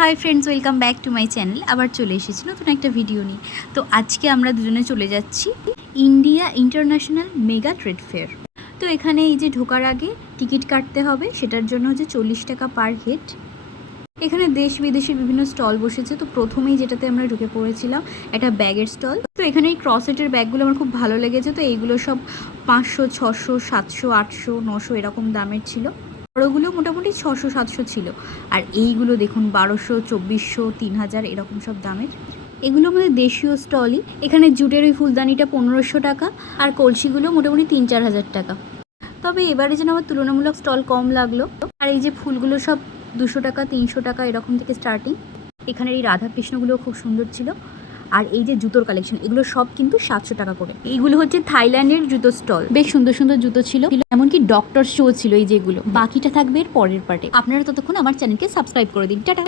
Hi friends, welcome back to my channel. আবার চলে এসেছি নতুন একটা ভিডিও নিয়ে। তো আজকে আমরা দুজনে চলে যাচ্ছি India international mega trade fair. তো এখানে এই যে ঢোকার আগে টিকিট কাটতে হবে, সেটার জন্য হচ্ছে 40 টাকা পার হেড। এখানে দেশ বিদেশের বিভিন্ন স্টল বসেছে। তো প্রথমেই যেটাতে আমরা ঢুকে পড়েছিলাম একটা ব্যাগের স্টল। তো এখানে এই ক্রসেটের ব্যাগগুলো আমার খুব ভালো লেগেছে। তো এইগুলো সব 500, 600, 700, 800, 900 এরকম দামের ছিল। বড়োগুলো মোটামুটি 600, 700 ছিল। আর এইগুলো দেখুন 1200, 2400, 3000 এরকম সব দামের। এগুলো আমাদের দেশীয় স্টলই। এখানে জুটের ওই ফুলদানিটা 1500 টাকা, আর কলসিগুলো মোটামুটি 3-4 হাজার টাকা। তবে এবারে যেন আমার তুলনামূলক স্টল কম লাগলো। আর এই যে ফুলগুলো সব 200 টাকা, 300 টাকা এরকম থেকে স্টার্টিং। এখানের এই রাধাকৃষ্ণগুলো খুব সুন্দর ছিল। আর এই যে জুতোর কালেকশন, এগুলো সব কিন্তু 700 টাকা করে। এইগুলো হচ্ছে থাইল্যান্ডের জুতো স্টল। বেশ সুন্দর সুন্দর জুতো ছিল, এমনকি ডক্টর শো ছিল। এই যেগুলো বাকিটা থাকবে এর পরের পার্টে। আপনারা ততক্ষণ আমার চ্যানেলকে সাবস্ক্রাইব করে দিন। টাটা।